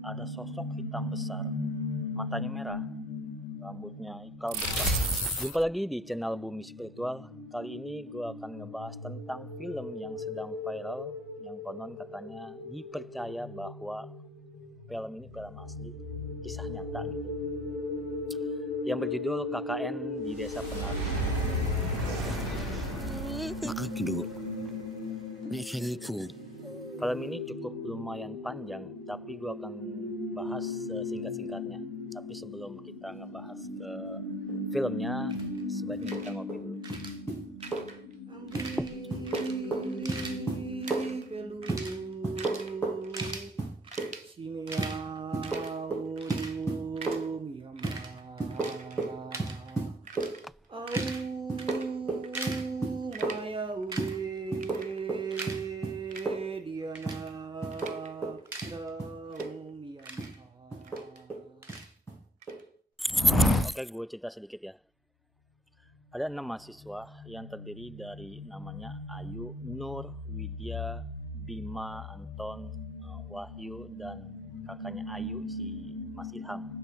ada sosok hitam besar, matanya merah, rambutnya ikal besar. Jumpa lagi di channel Bumi Spiritual. Kali ini gue akan ngebahas tentang film yang sedang viral, yang konon katanya dipercaya bahwa film ini film asli, kisah nyata gitu, yang berjudul KKN di Desa Penari. Film ini cukup lumayan panjang, tapi gue akan bahas singkat-singkatnya. Tapi sebelum kita ngebahas ke filmnya, sebaiknya kita ngopi dulu. Oke, gue cerita sedikit ya. Ada 6 mahasiswa yang terdiri dari namanya Ayu, Nur, Widya, Bima, Anton, Wahyu, dan kakaknya Ayu si Mas Ilham.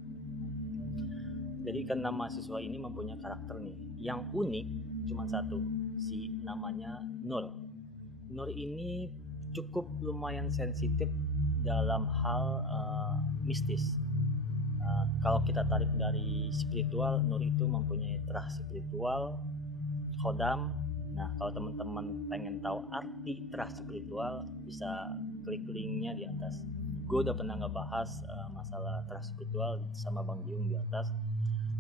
Jadi ke-6 mahasiswa ini mempunyai karakter nih yang unik, cuma satu, si namanya Nur. Nur ini cukup lumayan sensitif dalam hal mistis. Kalau kita tarik dari spiritual, Nur itu mempunyai terah spiritual, khodam. Nah, kalau teman-teman pengen tahu arti terah spiritual, bisa klik linknya di atas. Gue udah pernah ngebahas masalah terah spiritual sama Bang Giung di atas,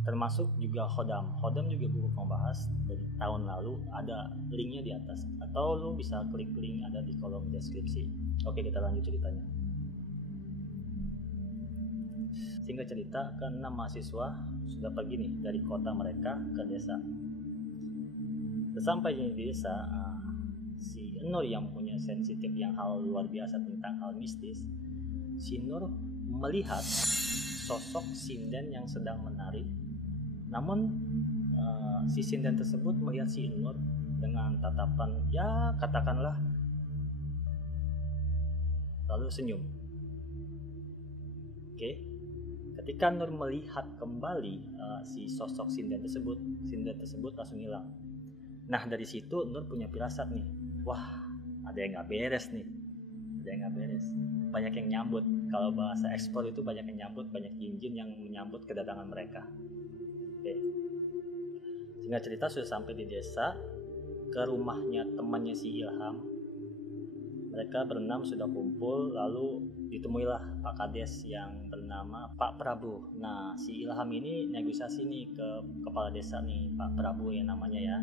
termasuk juga khodam. Khodam juga gue mau bahas dari tahun lalu, ada linknya di atas, atau lu bisa klik link ada di kolom deskripsi. Oke, kita lanjut ceritanya. Singkat cerita, ke-6 mahasiswa sudah pergi nih dari kota mereka ke desa. Sesampainya di desa, si Nur yang punya sensitif yang hal luar biasa tentang hal mistis, si Nur melihat sosok sinden yang sedang menari. Namun si sinden tersebut melihat si Nur dengan tatapan ya katakanlah lalu senyum. Oke. Ketika Nur melihat kembali si sosok sinden tersebut langsung hilang. Nah, dari situ Nur punya firasat nih, wah ada yang nggak beres nih, banyak yang nyambut. Kalau bahasa ekspor itu banyak yang nyambut, banyak jin-jin yang menyambut kedatangan mereka. Oke. Singkat cerita sudah sampai di desa, ke rumahnya temannya si Ilham. Mereka berenam sudah kumpul, lalu ditemuilah Pak Kades yang bernama Pak Prabu. Nah, si Ilham ini negosiasi nih ke kepala desa nih, Pak Prabu yang namanya ya.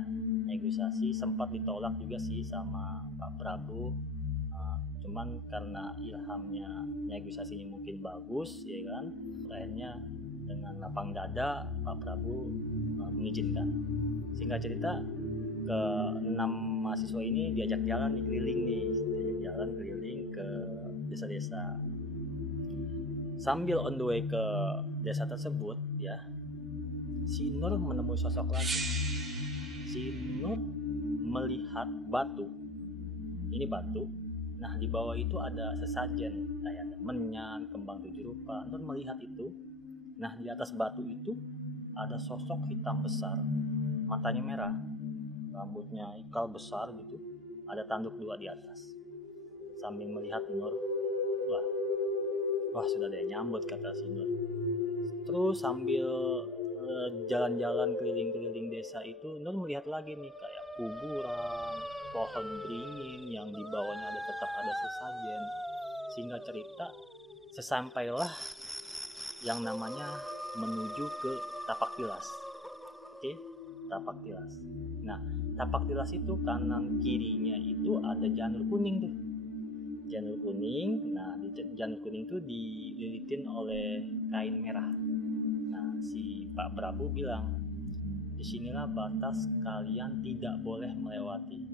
Negosiasi sempat ditolak juga sih sama Pak Prabu. Cuman karena Ilhamnya negosiasinya mungkin bagus ya kan. Akhirnya dengan lapang dada Pak Prabu mengizinkan. Singkat cerita, ke 6 mahasiswa ini diajak jalan keliling ke desa-desa. Sambil on the way ke desa tersebut ya, si Nur menemui sosok lagi. Si Nur melihat batu. Ini batu. Nah, di bawah itu ada sesajen kayak ada menyan, kembang 7 rupa. Nur melihat itu. Nah, di atas batu itu ada sosok hitam besar, matanya merah, rambutnya ikal besar gitu, ada tanduk 2 di atas. Sambil melihat Nur, wah sudah ada yang nyambut, kata si Nur. Terus sambil jalan-jalan keliling-keliling desa itu, Nur melihat lagi nih kayak kuburan, pohon beringin yang di bawahnya tetap ada sesajen. Singkat cerita, sesampailah yang namanya menuju ke tapak tilas. Oke, tapak tilas. Nah, tapak tilas itu kanan kirinya itu ada janur kuning tuh. Janur kuning. Nah, di janur kuning itu dililitin oleh kain merah. Nah, si Pak Prabu bilang, disinilah batas kalian tidak boleh melewati.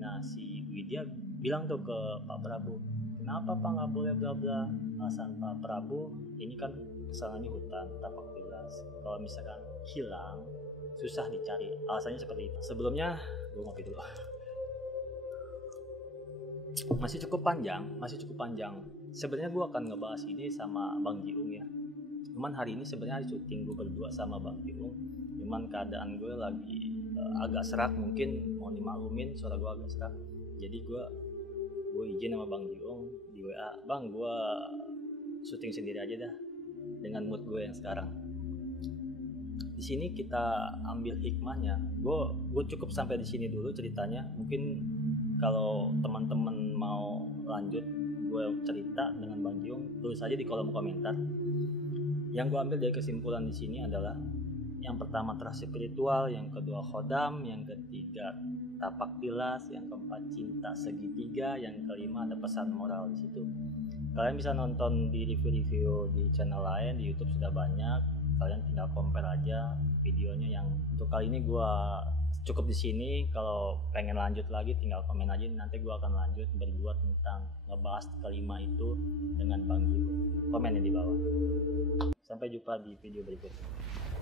Nah, si Widya bilang tuh ke Pak Prabu, kenapa Pak nggak boleh bla bla? Alasan Pak Prabu, ini kan kesalahannya hutan tapak tilas. Kalau misalkan hilang, susah dicari. Alasannya seperti itu. Sebelumnya gue ngopi dulu. masih cukup panjang. Sebenarnya gue akan ngebahas ini sama Bang Jiung ya. Cuman hari ini sebenarnya hari syuting gue berdua sama Bang Jiung. Cuman keadaan gue lagi agak serak, mungkin mau dimaklumin suara gue agak serak. Jadi gue izin sama Bang Jiung di WA, Bang gue syuting sendiri aja dah dengan mood gue yang sekarang. Di sini kita ambil hikmahnya. Gue cukup sampai di sini dulu ceritanya. Mungkin kalau teman-teman mau lanjut gue cerita dengan Bang Jiung, tulis aja di kolom komentar. Yang gue ambil dari kesimpulan di sini adalah yang pertama trust spiritual, yang kedua khodam, yang ketiga tapak tilas, yang keempat cinta segitiga, yang kelima ada pesan moral di situ. Kalian bisa nonton di review-review di channel lain, di YouTube sudah banyak. Kalian tinggal compare aja videonya. Yang untuk kali ini gue cukup di sini. Kalau pengen lanjut lagi tinggal komen aja, nanti gue akan lanjut berdua tentang ngebahas kelima itu dengan Bang Jiung. Komen di bawah. Sampai jumpa di video berikutnya.